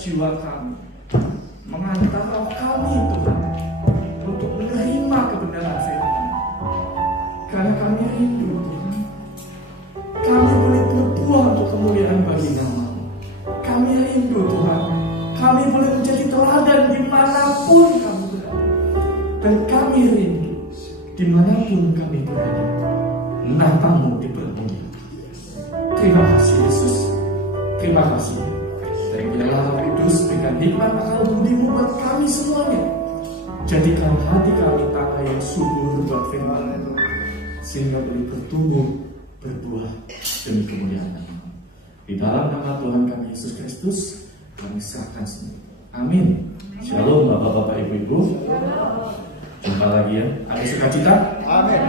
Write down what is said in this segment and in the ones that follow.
Jiwa kami, mengantar roh kami Tuhan untuk menerima kebenaran firman. Karena kami rindu Tuhan, kami boleh berbuah untuk kemuliaan bagi nama-Mu. Kami rindu Tuhan, kami boleh menjadi teladan dimanapun kami berada. Dan kami rindu dimanapun kami berada, nama-Mu dipermuliakan. Terima kasih Yesus, terima kasih. Dan biarlah Roh Kudus berikan hikmat akal budi-Mu buat kami semuanya. Jadikan hati kami tanah yang subur buat firman-Mu, sehingga boleh bertumbuh, berbuah demi kemuliaan nama-Mu. Di dalam nama Tuhan kami Yesus Kristus, kami serahkan semua. Amin. Shalom Bapak-bapak, Ibu-ibu. Jumpa lagi ya. Ada sukacita? Amin.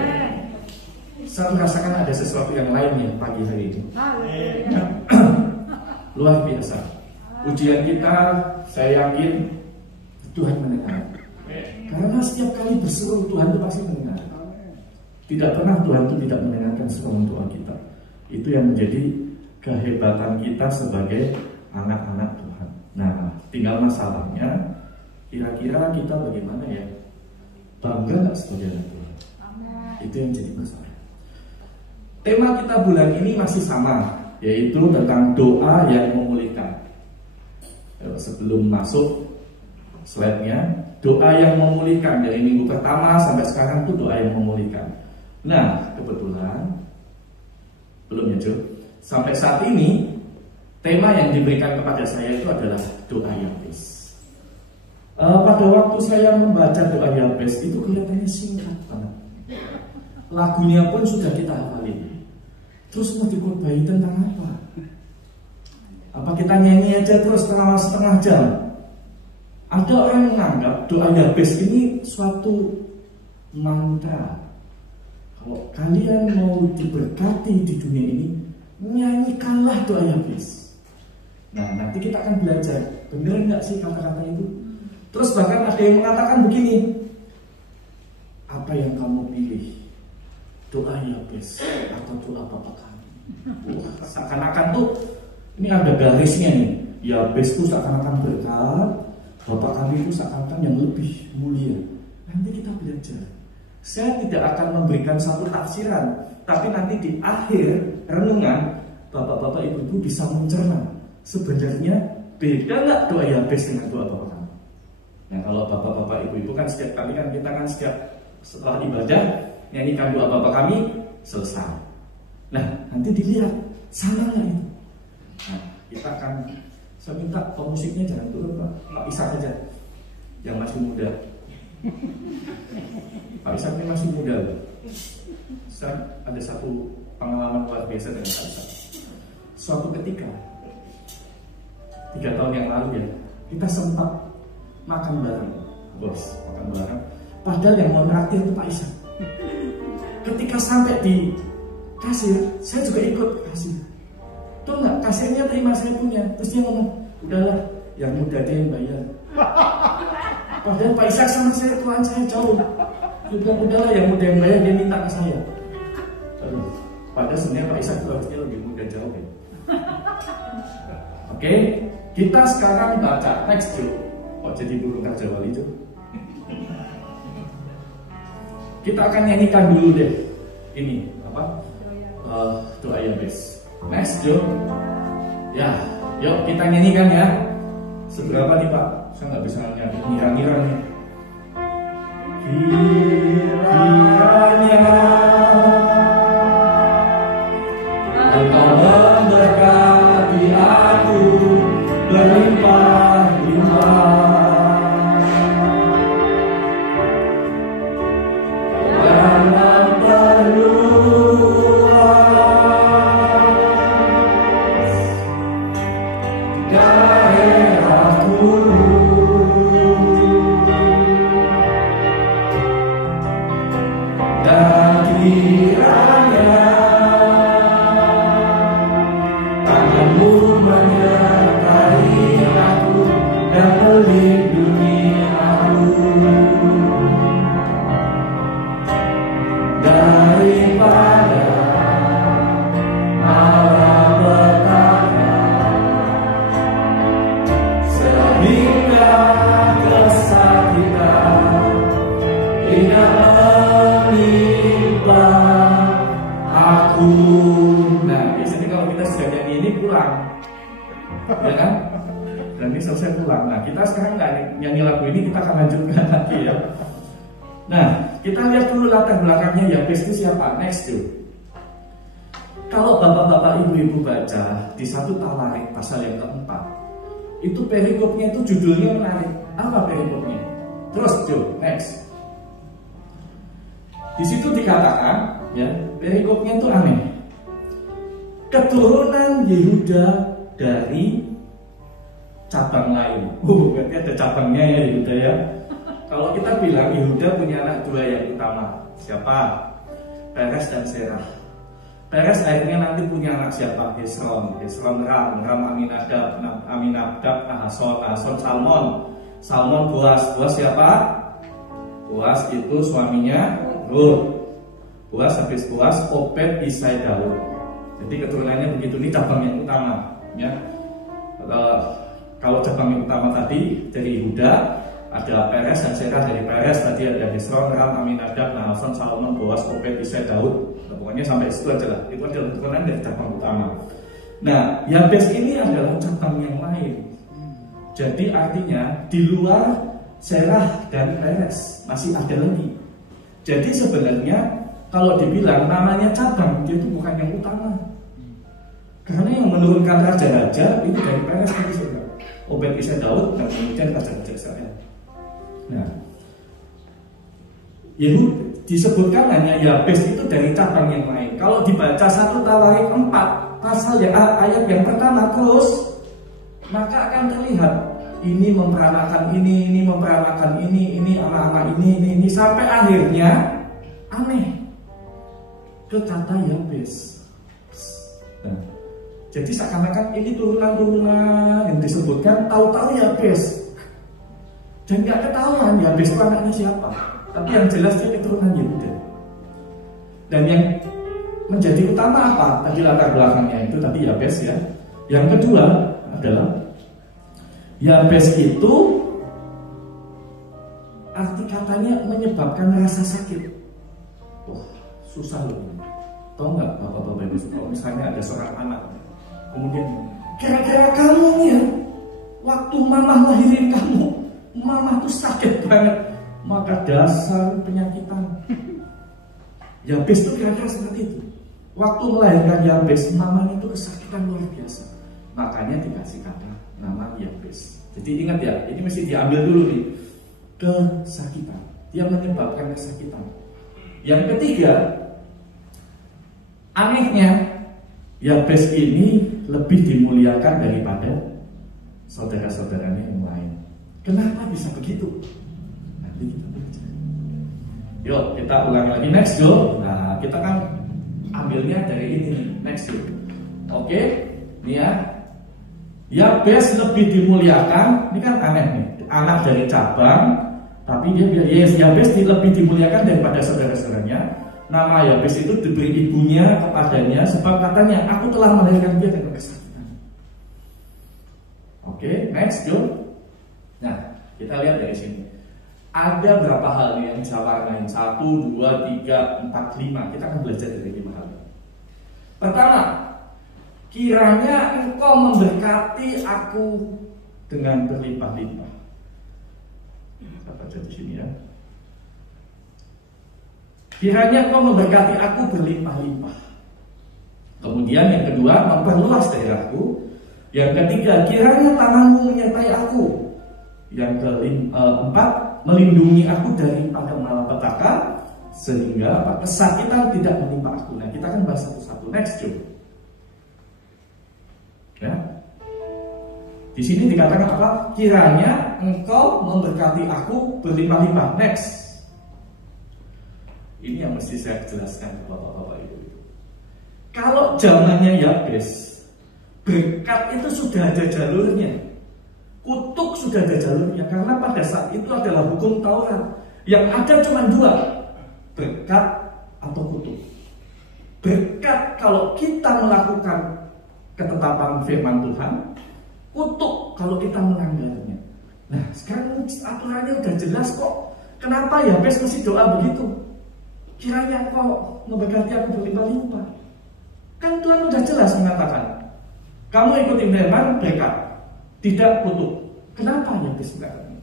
Saya merasakan ada sesuatu yang lainnya pagi hari ini. Luar biasa. Ujian kita, saya yakin Tuhan mendengar. Karena setiap kali berseru Tuhan itu pasti mendengar. Tidak pernah Tuhan itu tidak mendengarkan seruan doa kita. Itu yang menjadi kehebatan kita sebagai anak-anak Tuhan. Nah, tinggal masalahnya, kira-kira kita bagaimana ya? Bangga nggak sebagai anak Tuhan? Itu yang jadi masalah. Tema kita bulan ini masih sama, yaitu tentang doa yang memulihkan. Sebelum masuk slide-nya, doa yang memulihkan dari minggu pertama sampai sekarang itu doa yang memulihkan. Nah, kebetulan belum ya Jo, sampai saat ini tema yang diberikan kepada saya itu adalah doa Yabes. Pada waktu saya membaca doa Yabes itu kelihatannya singkat banget. Lagunya pun sudah kita hafalin. Terus mau dikhotbahi tentang apa? Apa kita nyanyi aja terus setengah jam? Ada orang yang menganggap doa Yabes ini suatu mantra. Kalau kalian mau diberkati di dunia ini, nyanyikanlah doa Yabes. Nah, nanti kita akan belajar benar nggak sih kata-kata itu. Terus bahkan ada yang mengatakan begini, apa yang kamu pilih? Doa Yabes atau doa Bapa kami? Seakan-akan tuh ini ada garisnya nih. Yabes itu seakan-akan berkat, Bapak kami itu seakan-akan yang lebih mulia. Nanti kita belajar. Saya tidak akan memberikan satu tafsiran, tapi nanti di akhir renungan Bapak-bapak, Ibu-ibu bisa mencerna sebenarnya beda nggak doa Yabes dengan doa Bapak kami. Nah, kalau Bapak-bapak, Ibu-ibu kan setiap kali kan kita kan setelah ibadah nyanyikan doa Bapak kami selesai. Nah, nanti dilihat sama nggak itu. Nah, kita akan, saya minta pemusiknya jangan turun Pak Ishak aja, yang masih muda. Pak Ishak ini masih muda. Saya ada satu pengalaman luar biasa dengan Pak Ishak. Suatu ketika 3 tahun yang lalu ya, kita sempat makan bareng, bos, makan bareng. Padahal yang mau nraktir itu Pak Ishak. Ketika sampai di kasir, saya juga ikut kasir. Tuh nggak, kasirnya terima saya punya. Terus dia ngomong, udahlah, yang muda dia yang bayar. Padahal Pak Ishak sama saya, Tuhan saya jauh. Dia bilang, udahlah, yang muda yang bayar, dia minta ke saya. Padahal sebenarnya Pak Ishak itu harusnya lebih muda jauh ya. Oke, kita sekarang baca teks Jo. Oh, jadi burung Raja Wali Jo. Kita akan nyanyikan dulu deh. Ini apa? Doa Yabes. Next Jo. Ya, yuk kita nyanyikan ya. Seberapa nih Pak? Saya nggak bisa ngira-ngira nih. Kiranya Engkau memberkati aku berlimpah-limpah dalam perluas daerahku, dan kalau kita sudah nyanyi ini pulang, ya kan? Dan ini selesai pulang. Nah, kita sekarang nggak nyanyi lagu ini, kita akan lanjutkan lagi ya. Nah, kita lihat dulu latar belakangnya Yabes itu siapa. Next tuh. Kalau bapak-bapak ibu-ibu baca di 1 Tawarik pasal yang keempat, itu perikopnya itu judulnya menarik. Apa perikopnya? Terus tuh, next. Di situ dikatakan, ya, perikopnya itu aneh. Keturunan Yehuda dari cabang lain. Berarti ada cabangnya ya Yehuda ya. Kalau kita bilang Yehuda punya anak 2 yang utama. Siapa? Peres dan Serah. Peres akhirnya nanti punya anak siapa? Hesron. Hesron Ram Aminadab, Aminadab Nahason, Nahason Salmon. Salmon Boas. Boas siapa? Boas itu suaminya Ruth. Boas habis Boas Obed Isai Daud. Jadi keturunannya begitu. Ini cabang yang utama ya. Kalau cabang yang utama tadi dari Yehuda ada Peres dan Serah. Dari Peres tadi ada Hesron, Ram, Aminadab, Nahason, Salmon, Boas, Obed, Isai, Daud. Nah, pokoknya sampai situ aja lah. Itu adalah keturunan dari cabang utama. Nah, Yabes ini adalah cabang yang lain. Jadi artinya di luar Serah dan Peres masih ada lagi. Jadi sebenarnya kalau dibilang namanya cabang, dia itu bukan yang utama. Karena yang menurunkan raja-raja itu dari Peres tadi saudara. Obed, Isai, Daud, dan kemudian raja-raja Israel. Nah, Yehud disebutkan hanya Yabes itu dari cabang yang lain. Kalau dibaca 1 Tawarik 4 pasal ayat yang pertama terus, maka akan terlihat ini memperanakan ini memperanakan ini anak-anak ini sampai akhirnya aneh ke kata Yabes. Nah, jadi seakan-akan ini turunan-turunan yang disebutkan tahu-tahu Yabes. Dan gak ketahuan Yabes itu anaknya siapa. Tapi yang jelas dia keturunan Yehuda. Dan yang menjadi utama apa? Tadi latar belakangnya itu tadi Yabes ya. Yang kedua adalah Yabes itu arti katanya menyebabkan rasa sakit. Wah, susah loh. Tahu nggak bapak-bapak ibu? Kalau misalnya ada seorang anak, kemudian kira-kira kamu ya, waktu mama lahirin kamu, mama tuh sakit banget, maka dasar penyakitan. Yabes itu kira-kira seperti itu. Waktu melahirkan Yabes, mamanya itu kesakitan luar biasa. Makanya dikasih kata nama Yabes. Jadi ingat ya, ini mesti diambil dulu nih. Kesakitan, dia menyebabkan kesakitan. Yang ketiga, anehnya Yabes ini lebih dimuliakan daripada saudara-saudaranya yang lain. Kenapa bisa begitu? Nanti kita baca. Yuk, kita ulangi lagi. Next yuk. Nah, kita kan ambilnya dari ini. Next yuk. Oke, ini ya. Yabes lebih dimuliakan. Ini kan aneh nih. Anak dari cabang, tapi Yabes lebih dimuliakan daripada saudara-saudaranya. Nama Yabes itu diberi ibunya kepadanya sebab katanya, aku telah melahirkan dia dengan kesakitan. Oke, next yuk. Nah, kita lihat dari sini. Ada berapa hal yang bisa warnain? 1, 2, 3, 4, 5. Kita akan belajar dari 5 hal. Pertama, kiranya engkau memberkati aku dengan berlimpah-limpah. Kita baca di sini ya. Kiranya engkau memberkati aku berlimpah-limpah. Kemudian yang kedua, memperluas daerahku. Yang ketiga, kiranya tanganmu menyertai aku. Yang keempat, melindungi aku daripada malapetaka sehingga kesakitan tidak menimpa aku. Nah, kita akan bahas satu-satu. Next, coba. Ya. Di sini dikatakan apa? Kiranya engkau memberkati aku berlimpah-limpah. Next. Ini yang mesti saya jelaskan ke bapak-bapak ibu. Kalau zamannya Yabes, berkat itu sudah ada jalurnya. Kutuk sudah ada jalurnya. Karena pada saat itu adalah hukum Taurat. Yang ada cuma 2, berkat atau kutuk. Berkat kalau kita melakukan ketetapan firman Tuhan, kutuk kalau kita melanggarnya. Nah, sekarang aturannya udah jelas kok. Kenapa Yabes mesti doa begitu? Kiranya engkau memberkati aku berlimpah-limpah. Kan Tuhan sudah jelas mengatakan, kamu ikuti firman, berkat, tidak kutuk. Kenapa Yabes mengatakan?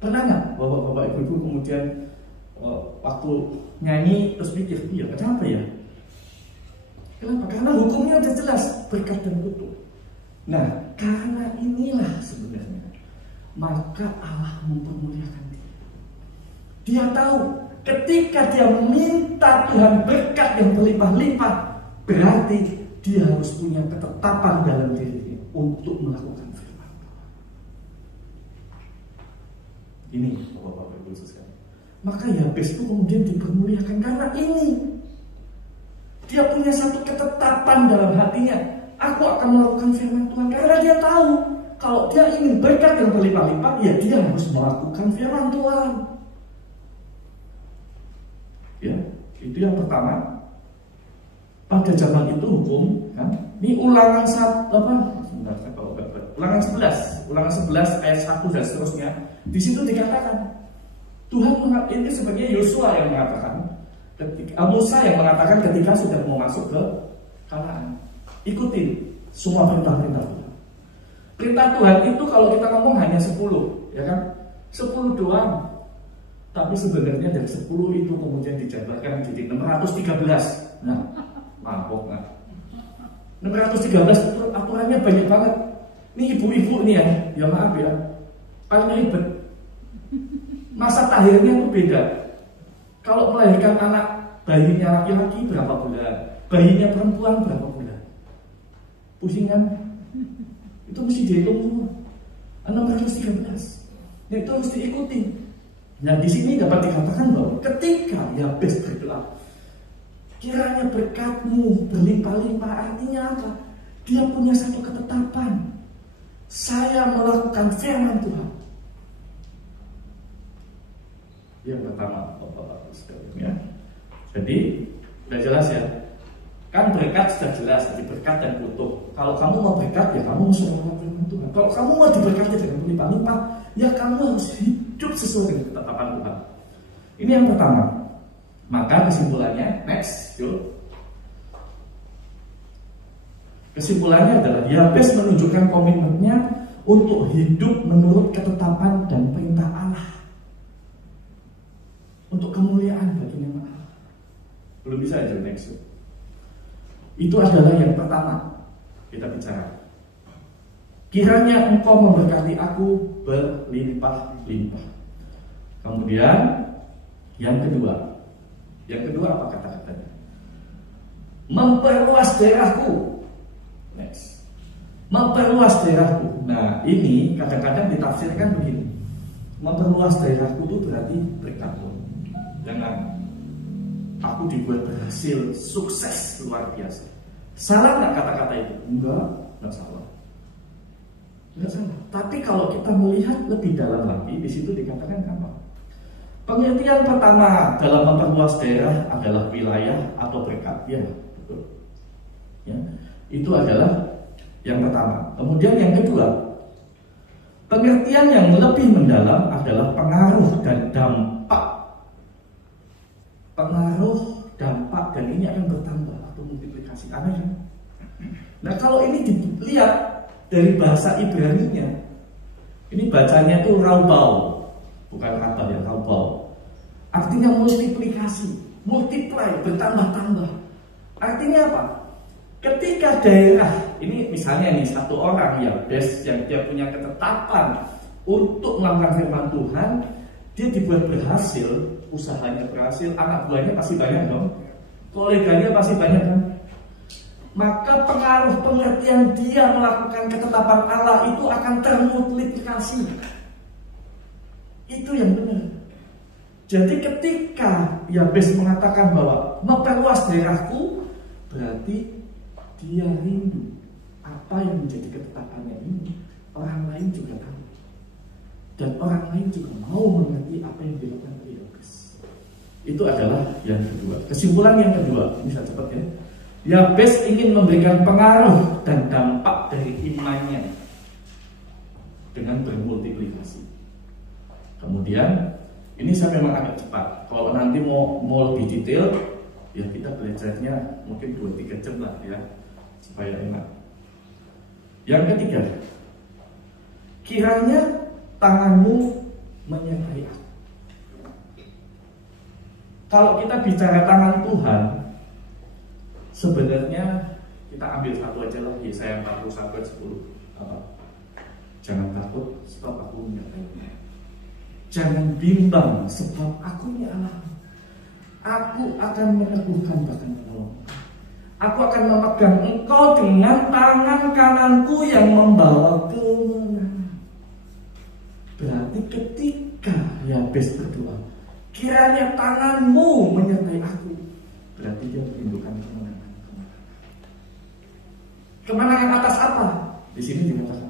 Pernah nggak bapak-bapak ibu-ibu kemudian waktu nyanyi terus pikir, iya kenapa ya? Kenapa? Karena hukumnya sudah jelas, berkat dan kutuk. Nah, karena inilah sebenarnya maka Allah mempermuliakan dia. Dia tahu ketika dia meminta Tuhan berkat yang berlimpah-limpah, berarti dia harus punya ketetapan dalam dirinya untuk melakukan firman. Ini Bapak-bapak Ibu sekalian. Maka Yabes itu kemudian dipermuliakan karena ini. Dia punya satu ketetapan dalam hatinya. Aku akan melakukan firman Tuhan karena dia tahu kalau dia ingin berkat yang berlimpah-limpah, ya dia harus melakukan firman Tuhan. Ya, itu yang pertama. Pada zaman itu hukum, kan? Ini ulangan ulangan 11 ayat 1 dan seterusnya. Di situ dikatakan Tuhan ini sebagai Yosua yang mengatakan, Musa yang mengatakan ketika sudah mau masuk ke Kanaan, ikutin semua perintah-perintah Tuhan. Perintah Tuhan itu kalau kita ngomong hanya 10, ya kan? 10 doang. Tapi sebenarnya dari 10 itu kemudian dijabarkan jadi 613. Nah, mabok nggak? 613 itu aturannya banyak banget. Ini ibu-ibu nih ya maaf ya, paling ribet. Masa tahirnya itu beda. Kalau melahirkan anak, bayinya laki-laki berapa bulan, bayinya perempuan berapa bulan. Pusing kan? Itu mesti dihitung semua. 613. Nah, itu harus diikuti. Nah, di sini dapat dikatakan bahwa ketika Yabes berdoa, kiranya berkat-Mu berlimpah-limpah, artinya apa? Dia punya satu ketetapan. Saya melakukan firman Tuhan. Yang pertama, Bapak-bapak sekalian ya. Jadi, sudah jelas ya. Kan berkat sudah jelas, jadi berkat dan kutuk. Kalau kamu mau berkat, ya kamu harus melakukan firman Tuhan. Kalau kamu mau diberkati dengan berlimpah-limpah, ya kamu harus hidup sesuai dengan ketetapan Tuhan. Ini yang pertama. Maka kesimpulannya, next, yuk. Kesimpulannya adalah Yabes menunjukkan komitmennya untuk hidup menurut ketetapan dan perintah Allah, untuk kemuliaan bagi nama Allah. Belum bisa aja next. Itu adalah yang pertama kita bicara. Kiranya Engkau memberkati aku berlimpah-limpah. Kemudian yang kedua apa kata-katanya? Memperluas daerahku. Next. Memperluas daerahku. Nah, ini kadang-kadang ditafsirkan begini. Memperluas daerahku itu berarti berkat. Jangan aku dibuat berhasil, sukses luar biasa. Salah nggak kata-kata itu? Enggak salah. Enggak salah. Tapi kalau kita melihat lebih dalam lagi, di situ dikatakan apa? Pengertian pertama dalam memperluas daerah adalah wilayah atau berkat. Ya, betul. Ya, itu adalah yang pertama. Kemudian yang kedua, pengertian yang lebih mendalam adalah pengaruh dan dampak. Pengaruh, dampak, dan ini akan bertambah atau multiplikasi. Aneh kan? Nah, kalau ini dilihat dari bahasa Ibrani-nya, ini bacanya itu raubau, bukan rabah ya, raubau. Artinya multiplikasi, multiply, bertambah-tambah. Artinya apa? Ketika daerah, ini misalnya nih satu orang yang dia punya ketetapan untuk melakukan firman Tuhan, dia dibuat berhasil, usahanya berhasil, anak buahnya pasti banyak dong, koleganya pasti banyak kan. Maka pengaruh pengertian dia melakukan ketetapan Allah itu akan termultiplikasi. Itu yang benar. Jadi ketika Yabes mengatakan bahwa memperluas daerahku, berarti dia rindu apa yang menjadi ketetapannya ini orang lain juga tahu, dan orang lain juga mau mengerti apa yang dilakukan oleh Yabes. Itu adalah yang kedua. Kesimpulan yang kedua, ini saya cepat ya. Yabes ingin memberikan pengaruh dan dampak dari imannya dengan bermultiplikasi. Kemudian ini saya memang agak cepat. Kalau nanti mau lebih detail, Ya kita belajarnya mungkin 2-3 jam lah ya, supaya enak. Yang ketiga, kiranya tanganmu menyertai aku. Kalau kita bicara tangan Tuhan, sebenarnya kita ambil satu aja lah, Yesaya 41 ayat 10. Jangan takut sebab aku menyertaimu. Jangan bimbang sebab aku ini Allah. Aku akan meneguhkan bahkan menolong. Aku akan memegang engkau dengan tangan kananku yang membawa kemenangan. Berarti ketika Yabes berdoa, kiranya tanganmu menyertai aku, berarti dia merindukan kemenangan. Kemenangan atas apa? Di sini dikatakan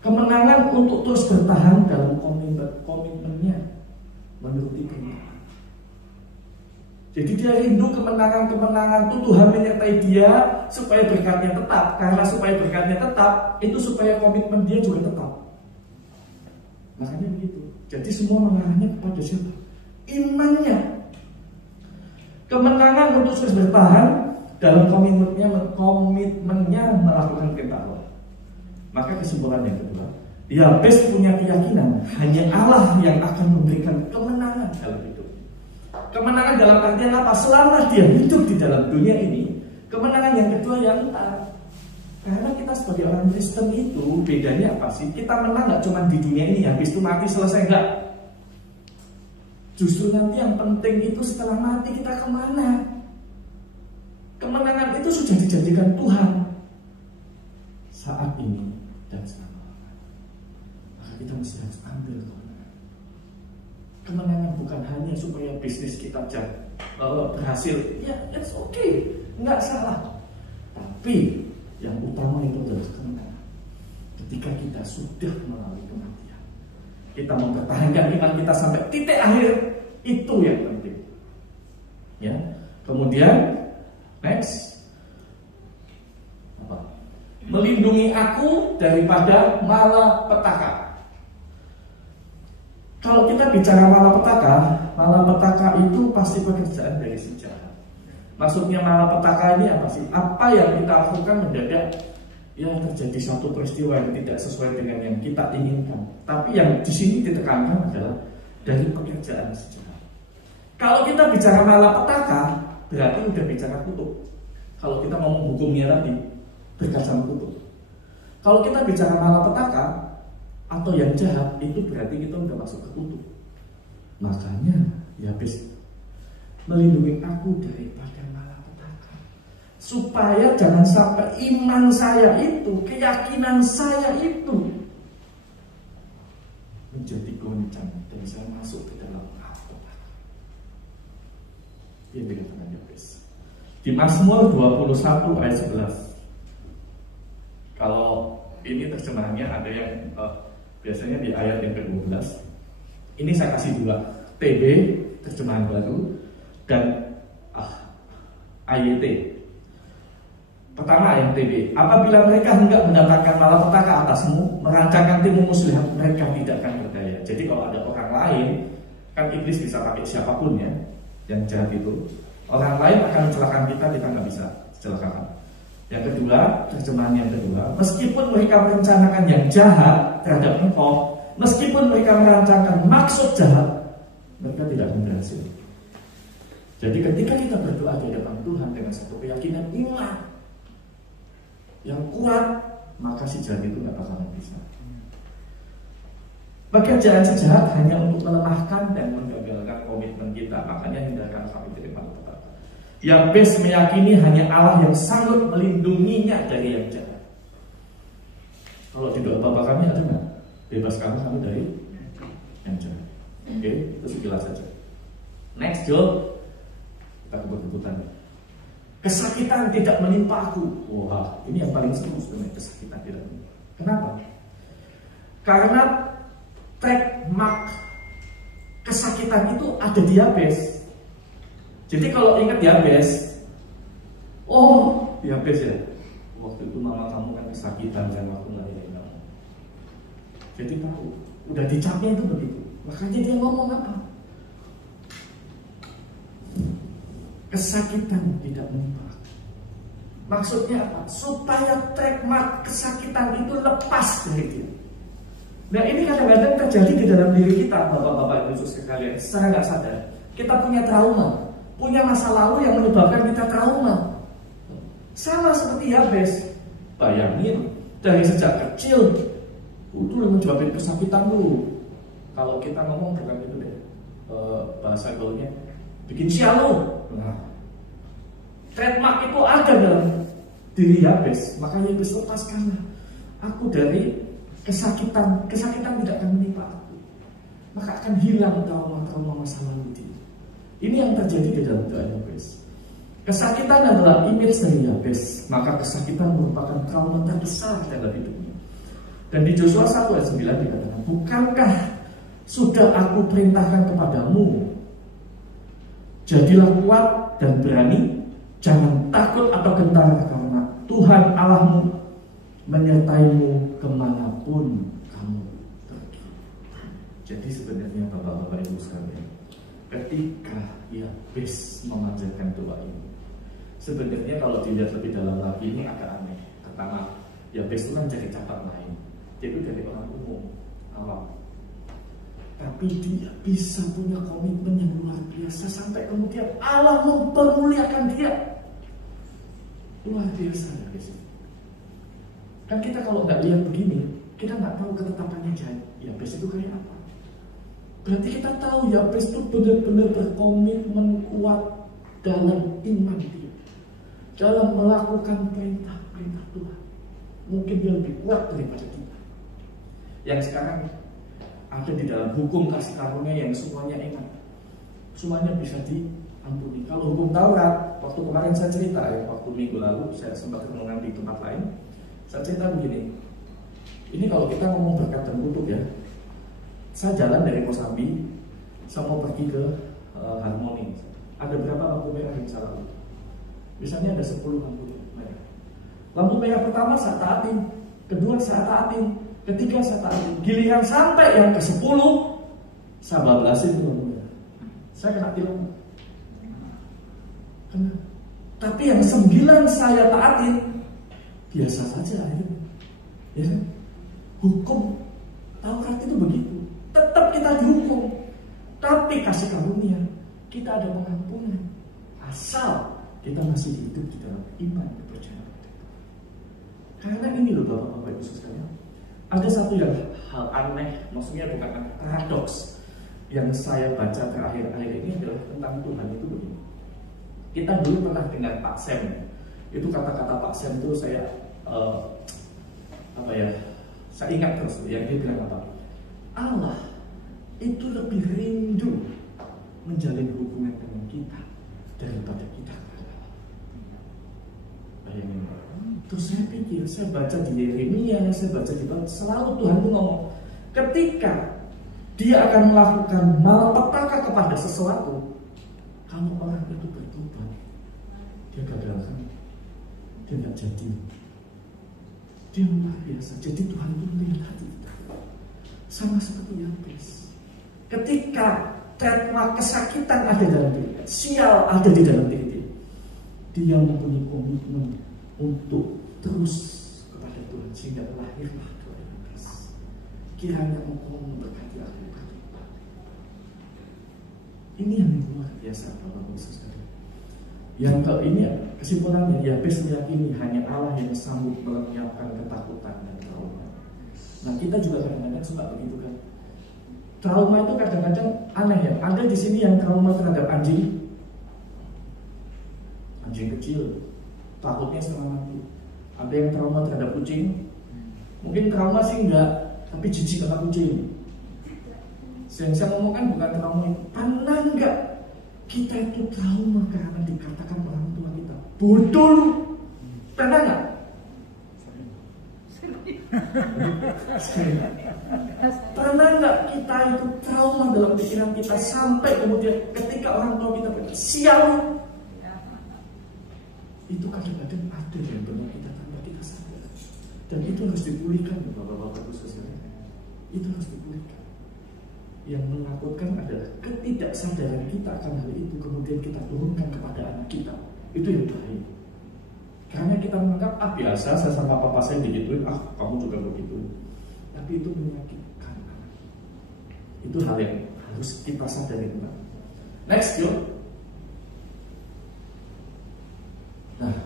kemenangan untuk terus bertahan dalam komitmennya menuruti perintah. Jadi dia rindu kemenangan-kemenangan itu Tuhan menyertai dia supaya berkatnya tetap. Karena supaya berkatnya tetap, itu supaya komitmen dia juga tetap. Makanya begitu. Jadi semua mengarahnya kepada siapa? Imannya. Kemenangan untuk terus bertahan dalam komitmennya melakukan perintah Allah. Maka kesimpulan yang kedua, Yabes punya keyakinan hanya Allah yang akan memberikan kemenangan dalam hidup. Kemenangan dalam artian apa? Selama dia hidup di dalam dunia ini, kemenangan yang kedua yang entar. Karena kita sebagai orang Kristen itu bedanya apa sih? Kita menang gak cuma di dunia ini, habis itu mati selesai, enggak. Justru nanti yang penting itu setelah mati kita kemana? Kemenangan itu sudah dijanjikan Tuhan saat ini dan selama-lamanya. Maka kita mesti harus ambil kemenangan. Kemenangan bukan hanya supaya bisnis kita berhasil, ya it's okay, nggak salah. Tapi yang utama itu adalah kemenangan. Ketika kita sudah melalui kematian, kita mempertahankan iman kita sampai titik akhir, itu yang penting. Ya, kemudian next, apa? Melindungi aku daripada malapetaka. Kalau kita bicara malapetaka itu pasti pekerjaan dari si jahat. Maksudnya malapetaka ini apa sih? Apa yang kita lakukan mendadak ya terjadi suatu peristiwa yang tidak sesuai dengan yang kita inginkan. Tapi yang di sini ditekankan adalah dari pekerjaan si jahat. Kalau kita bicara malapetaka, berarti udah bicara kutuk. Kalau kita mau menghukumnya nanti berkat sama kutuk. Kalau kita bicara malapetaka atau yang jahat, itu berarti kita udah masuk ke kutuk. Makanya Yabes melindungi aku daripada malapetaka, supaya jangan sampai iman saya itu, keyakinan saya itu menjadi goncang dan saya masuk ke dalam malapetaka. Ini dikatakan Yabes di Mazmur 21 ayat 11. Kalau ini terjemahannya ada yang biasanya di ayat yang ke-12. Ini saya kasih dua, TB terjemahan baru dan AYT. Pertama yang TB, apabila mereka hendak mendatangkan malapetaka atasmu, merancangkan tim muslihat, mereka tidak akan berdaya. Jadi kalau ada orang lain, kan iblis bisa pakai siapapun ya, yang jahat itu. Orang lain akan mencelakakan kita nggak bisa celakakan. Yang kedua, terjemahan yang kedua, meskipun mereka merencanakan yang jahat terhadap engkau, meskipun mereka merancangkan maksud jahat, mereka tidak akan berhasil. Jadi ketika kita berdoa di hadapan Tuhan dengan satu keyakinan iman yang kuat, maka si jahat itu nggak bakalan bisa. Pekerjaan si jahat hanya untuk melemahkan dan menggagalkan komitmen kita. Makanya hindarkan kami dari malapetaka. Yabes meyakini hanya Allah yang sanggup melindunginya dari yang jahat. Kalau di doa Bapa kami ada nggak? Bebaskan kami dari yang jahat. Oke, itu sekilas saja. Next Job, kita kebut-kebutan. Kesakitan tidak menimpa aku. Wah, ini yang paling seru sebenarnya, kesakitan tidak menimpa. Kenapa? Karena tag mark kesakitan itu ada di Yabes. Jadi kalau ingat Yabes, oh Yabes ya, waktu itu mama kamu kan kesakitan dan waktu ngelahirin kamu. Jadi tahu, udah dicapnya itu begitu. Makanya dia ngomong apa? kesakitan tidak menimpa. Maksudnya apa? Supaya track mark kesakitan itu lepas dari dia. Nah ini kadang-kadang terjadi di dalam diri kita, Bapak-Bapak Ibu sekalian, secara nggak sadar. Kita punya trauma, punya masa lalu yang menyebabkan kita trauma. Sama seperti Yabes. Bayangin, dari sejak kecil itu menyebabkan kesakitan dulu. Kalau kita ngomong bukan itu deh, bahasa gaulnya bikin sial lu. Nah, trademark itu ada dalam diri Yabes. Maka Yabes, lepaskanlah aku dari kesakitan. Kesakitan tidak akan menimpa aku, maka akan hilang trauma-trauma masa lalu dia. Ini yang terjadi di dalam doa Yabes. Kesakitan adalah image dari Yabes, maka kesakitan merupakan trauma terbesar dalam hidupnya. Dan di Yosua 1 ayat 9 dikatakan, bukankah sudah aku perintahkan kepadamu, jadilah kuat dan berani, jangan takut atau gentar, karena Tuhan Allahmu menyertaimu kemanapun kamu pergi. Jadi sebenarnya Bapak-Bapak Ibu sekalian, ketika Yabes memanjatkan doa ini, sebenarnya kalau dilihat lebih dalam lagi ini agak aneh. Pertama, Yabes itu kan jadi cabang lain, dia itu dari orang umum, awam. Tapi dia bisa punya komitmen yang luar biasa sampai kemudian Allah mempermuliakan dia. Luar biasa Yabes. Kan kita kalau nggak lihat begini, kita nggak tahu ketetapannya Yabes itu kayak apa. Berarti kita tahu Yabes itu benar-benar berkomitmen kuat dalam iman dia, dalam melakukan perintah-perintah Tuhan. Mungkin dia lebih kuat daripada kita yang sekarang ada di dalam hukum kasih karunia yang semuanya enak, semuanya bisa diampuni. Kalau hukum Taurat, waktu kemarin saya cerita ya, waktu minggu lalu saya sempat renungan di tempat lain, saya cerita begini. Ini kalau kita ngomong berkat dan kutuk ya, saya jalan dari Kosambi, saya mau pergi ke Harmoni. Ada berapa lampu merah yang saya lalui? Misalnya ada 10 lampu merah. Lampu merah pertama saya taatin, kedua saya taatin, ketiga saya taatin. Giliran sampai yang ke-10, saya bablasin lampu merah. Saya kena tilang. Kena. Tapi yang 9 saya taatin, biasa saja akhirnya. Ya kan? Hukum Taurat itu begitu. Tetap kita dihukum, tapi kasih karunia kita ada pengampunan asal kita masih hidup di dalam iman kepercayaan. Karena ini loh Bapak-Bapak Ibu sekalian, ada satu yang hal aneh, maksudnya bukan aneh, paradoks yang saya baca terakhir-akhir ini adalah tentang Tuhan itu begini. Kita dulu pernah dengar Pak Sem, itu kata-kata Pak Sem itu saya saya ingat terus yang dia bilang apa? Allah itu lebih rindu menjalin hubungan dengan kita daripada kita kepada Allah. Bayangin. Terus saya pikir, saya baca di Yeremia, saya baca di Bapak, selalu Tuhan itu ngomong, ketika dia akan melakukan malapetaka kepada sesuatu, kalau orang itu bertobat, dia gagalkan, dia nggak jadi. Dia luar biasa. Jadi Tuhan itu melihat kita sama seperti Yabes. Ketika trauma kesakitan ada dalam diri, sial ada di dalam diri dia mempunyai komitmen untuk terus kepada Tuhan sehingga lahirlah doa Yabes. Kiranya Engkau memberkati aku. Ini yang luar biasa Bapak-Bapak sekalian. Yang ke ini kesimpulannya, Yabes meyakini hanya Allah yang sanggup melenyapkan ketakutan dan trauma. Nah kita juga kadang-kadang suka begitu kan. Trauma itu kadang-kadang aneh ya. Ada di sini yang trauma terhadap anjing kecil, takutnya setengah mati. Ada yang trauma terhadap kucing. Mungkin trauma sih enggak, tapi jijik sama kucing. Yang saya ngomongkan bukan trauma itu. Pernah enggak kita itu trauma karena dikatakan orang tua kita bodoh? Pernah enggak? Pernah nggak kita itu trauma dalam pikiran kita sampai kemudian ketika orang tua kita berkata sial? Itu kadang-kadang ada yang benar kita tanpa kita sadar, dan itu harus dipulihkan Bapak-Bapak Ibu sekalian. Itu harus dipulihkan. Yang menakutkan adalah ketidaksadaran kita akan hal itu kemudian kita turunkan kepada anak kita. Itu yang bahaya. Karena kita menganggap biasa, saya sama papa saya digituin, kamu juga begitu. Tapi itu menyakitkan. Itu hal yang harus kita sadari. Next, yuk. Nah,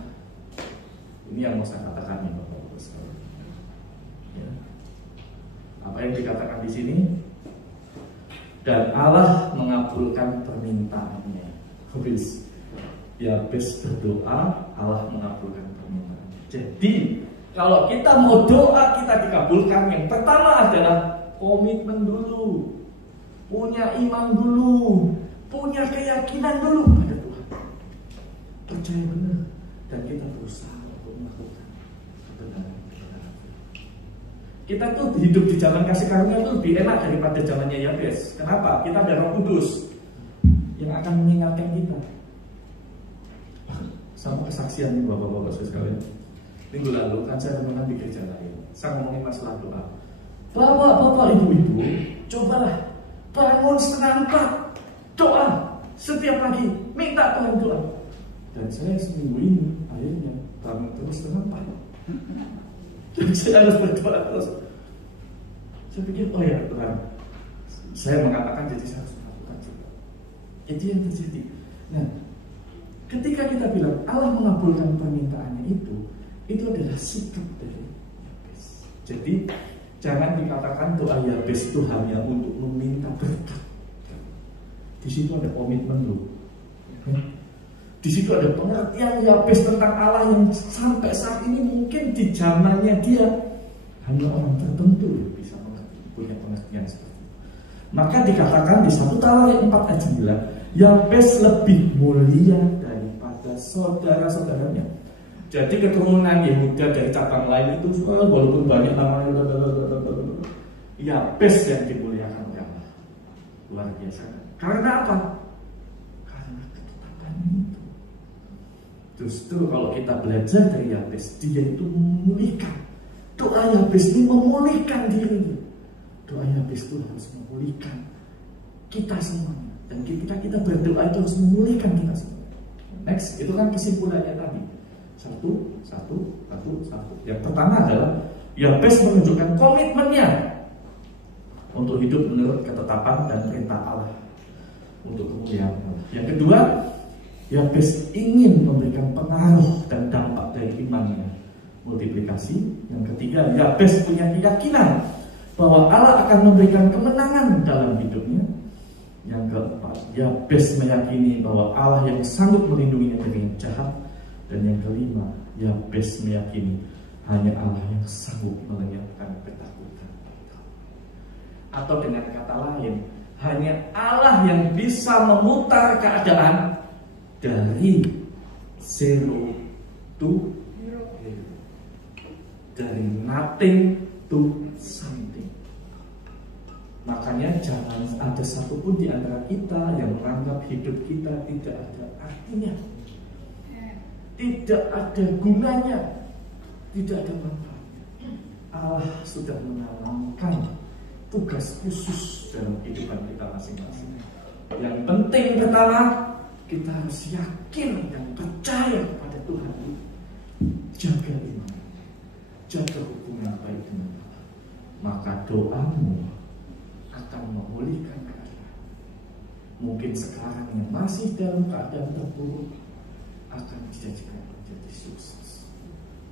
ini yang mau saya katakan nih Bapak-Bapak sekalian. Ya. Apa yang dikatakan di sini? Dan Allah mengabulkan permintaannya. Habis Yabes berdoa, Allah mengabulkan permintaannya. Jadi kalau kita mau doa kita dikabulkan, yang pertama adalah komitmen dulu, punya iman dulu, punya keyakinan dulu pada Tuhan, percaya benar, dan kita berusaha untuk melakukan kebenaran. Kita tuh hidup di zaman kasih karunia itu lebih enak daripada zamannya Yabes. Kenapa? Kita ada Roh Kudus yang akan mengingatkan kita. Sama kesaksian nih Bapak-Bapak sekalian. Minggu lalu kan saya renungan di gereja lain. Saya ngomongin masalah doa. Bapak-bapak, ibu-ibu, cobalah bangun setengah 4, doa setiap pagi, minta Tuhan doa. Dan saya seminggu ini akhirnya bangun terus setengah 4. Jadi saya harus berdoa terus. Saya pikir, oh ya Tuhan, saya mengatakan jadi saya harus melakukan juga. Itu yang terjadi. Nah, ketika kita bilang Allah mengabulkan permintaannya itu adalah sikap dari Yabes. Jadi jangan dikatakan doa Yabes itu hanya untuk meminta berkat. Di situ ada komitmen loh. Di situ ada pengertian Yabes tentang Allah yang sampai saat ini mungkin di zamannya dia hanya orang tertentu yang bisa punya pengertian seperti itu. Maka dikatakan di 1 Tawarikh 4 ayat 9, Yabes lebih mulia daripada saudara-saudaranya. Jadi keturunan Yehuda dari cabang lain itu walaupun banyak namanya Yabes yang dimuliakan oleh Allah. Luar biasa. Karena apa? Karena ketetapan itu. Justru kalau kita belajar dari Yabes, dia itu memulihkan. Doa Yabes ini memulihkan diri. Doa Yabes itu harus memulihkan kita semuanya. Dan kita berdoa itu harus memulihkan kita semua. Next, itu kan kesimpulannya tadi. Satu. Yang pertama adalah Yabes menunjukkan komitmennya untuk hidup menurut ketetapan dan perintah Allah untuk kemuliaan Allah. Yang kedua, Yabes ingin memberikan pengaruh dan dampak dari imannya, multiplikasi. Yang ketiga, Yabes punya keyakinan bahwa Allah akan memberikan kemenangan dalam hidupnya. Yang keempat, Yabes meyakini bahwa Allah yang sanggup melindunginya dari yang jahat. Dan yang kelima, Yabes meyakini hanya Allah yang sanggup melenyapkan ketakutan. Atau dengan kata lain, hanya Allah yang bisa memutar keadaan dari zero to hero, dari nothing to something. Makanya jangan ada satupun di antara kita yang menganggap hidup kita tidak ada artinya, tidak ada gunanya, tidak ada manfaatnya. Allah sudah menanamkan tugas khusus dalam kehidupan kita masing-masing. Yang penting pertama, kita harus yakin dan percaya kepada Tuhan. Jaga iman, jaga hubungan baik dengan Allah. Maka doamu akan memulihkan keadaan. Mungkin sekarang yang masih dalam keadaan terpuruk akan dijadikan menjadi sukses.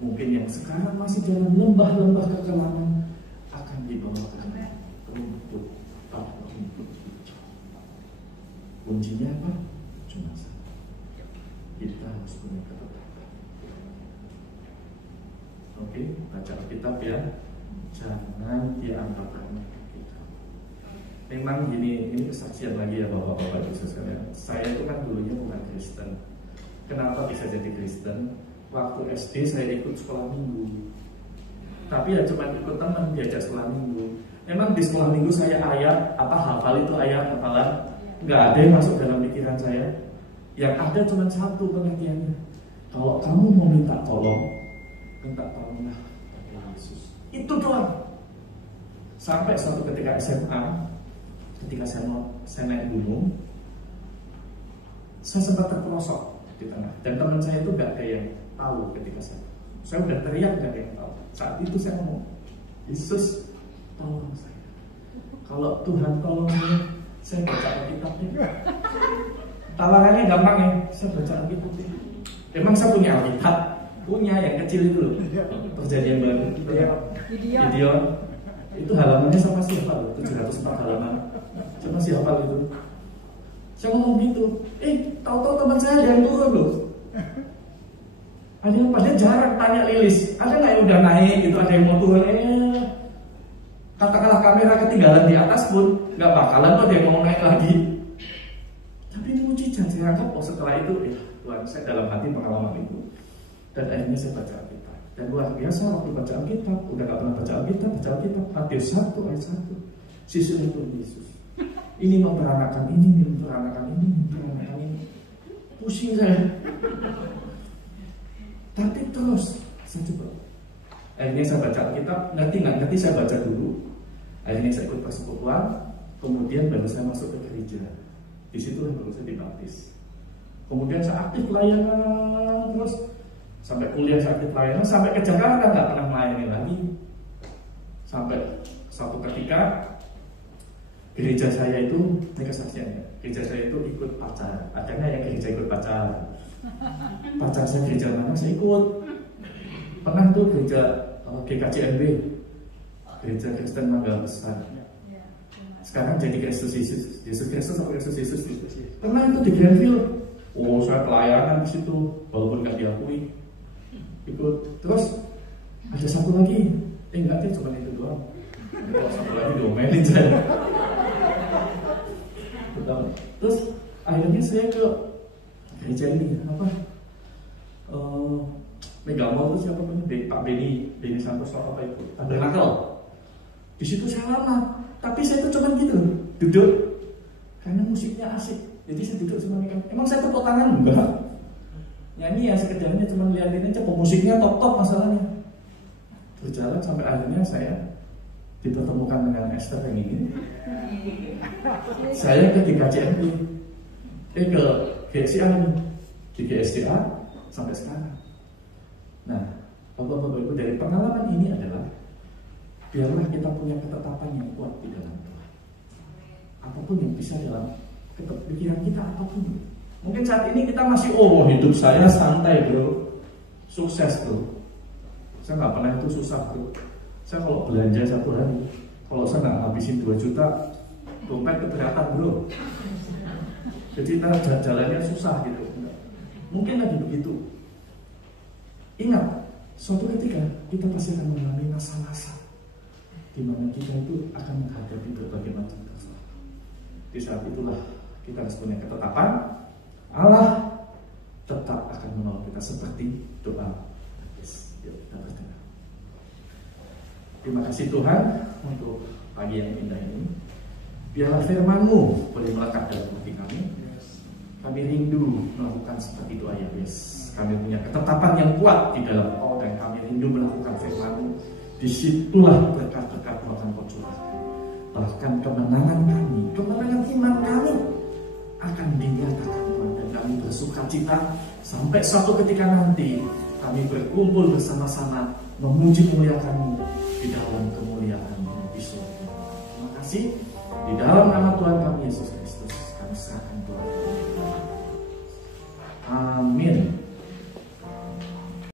Mungkin yang sekarang masih dalam lembah-lembah kekelaman akan dibawakan untuk hijau. Kuncinya apa? Cuma satu. Kita harus punya ketetapan. Oke, baca Alkitab ya. Jangan diampakkan kita. Memang ini kesaksian lagi ya Bapak-bapak Ibu sekalian. Saya itu kan dulunya bukan Kristen. Kenapa bisa jadi Kristen? Waktu SD saya ikut sekolah minggu. Tapi ya cuma ikut teman diajak sekolah minggu. Memang di sekolah minggu saya hafal itu ayat hafalan. Nggak ada yang masuk dalam pikiran saya. Yang ada cuma satu pengertiannya. Kalau kamu mau minta tolong, minta tolonglah pada Yesus. Itu doang. Sampai suatu ketika SMA, ketika saya naik gunung, saya sempat terpelosok di tengah, dan teman saya itu gak ada yang tahu ketika saya udah teriak gak ada yang tahu. Saat itu saya ngomong, Yesus tolong saya, kalau Tuhan tolong saya baca Alkitabnya. Tawarannya gampang ya, saya baca Alkitabnya. Emang saya punya Alkitab, punya yang kecil itu loh, Perjanjian Baru Gideon. Itu halamannya saya masih hafal, 704 halaman. Saya masih hafal itu. Saya ngomong gitu, tahu-tahu teman saya ada yang turun loh. Ada yang padahal jarang tanya Lilis, ada nggak yang udah naik gitu, ada yang mau turun. Katakanlah kamera ketinggalan di atas pun nggak bakalan tuh ada yang mau naik lagi. Tapi ini mujizat, saya anggap setelah itu, Tuhan, saya dalam hati pengalaman itu. Dan akhirnya saya baca Alkitab. Dan luar biasa waktu baca Alkitab, udah gak pernah baca Alkitab, Matius 1 ayat 1. Siswa itu Yesus. Ini memperanakan ini, memperanakan ini, memperanakan ini. Pusing saya. Tapi terus saya coba. Akhirnya saya baca Alkitab, ngerti saya baca dulu. Akhirnya saya ikut persekutuan, kemudian baru saya masuk ke gereja. Di situ baru saya dibaptis. Kemudian saya aktif pelayanan terus. Sampai kuliah saya aktif pelayanan, sampai ke Jakarta nggak pernah melayani lagi. Sampai suatu ketika gereja saya itu, ini kesaksiannya, gereja saya itu ikut pacaran. Ada nggak yang gereja ikut pacaran? Pacar saya gereja mana saya ikut. Pernah tuh gereja GKJMB, Gereja Kristen Mangga Besar. Sekarang jadi Kristus Kristus atau Kristus Yesus. Pernah itu di Grandville. Oh, saya pelayanan di situ, walaupun nggak diakui. Ikut. Terus ada satu lagi, enggak sih, cuma itu doang. Kalau satu lagi diomelin saya. Terus akhirnya saya ke gereja ini apa? Megamall itu siapa namanya? Pak Beni Santoso apa itu? Tabernakel. Di situ saya lama, tapi saya tuh cuma gitu, duduk karena musiknya asik. Jadi saya duduk cuma mikir, emang saya tepuk tangan enggak? Nyanyi ya sekedarnya cuma liatin aja, musiknya top masalahnya. Berjalan sampai akhirnya saya dipertemukan dengan Esther yang ini. Saya ke GKJMP, ke GSDA nih, di GSDA sampai sekarang. Nah, Bapak-Bapak Ibu, dari pengalaman ini adalah biarlah kita punya ketetapan yang kuat di dalam Tuhan. Apapun yang bisa dalam pikiran kita, apapun. Mungkin saat ini kita masih, hidup saya santai bro, sukses bro. Saya nggak pernah itu susah bro. Saya kalau belanja satu hari, kalau saya nggak habisin 2 juta, dompet keberatan bro. Jadi jalannya susah gitu. Mungkin lagi begitu. Ingat, suatu ketika kita pasti akan mengalami masa-masa di mana kita itu akan menghadapi berbagai macam masalah. Di saat itulah kita harus punya ketetapan, Allah tetap akan menolong kita seperti doa. Yuk kita berdoa. Terima kasih Tuhan untuk pagi yang indah ini. Biarlah firman-Mu boleh melekat dalam hati kami. Kami rindu melakukan seperti doa ya Yesus. Kami punya ketetapan yang kuat di dalam Allah dan kami rindu melakukan firman-Mu. Disitulah berkat-berkat Tuhan Kau curahkan. Bahkan kemenangan kami, kemenangan iman kami akan dinyatakan Tuhan, dan kami bersuka cita sampai suatu ketika nanti kami berkumpul bersama-sama memuji muliakan-Mu di dalam kemuliaan-Mu di surga. Terima kasih di dalam nama Tuhan kami Yesus.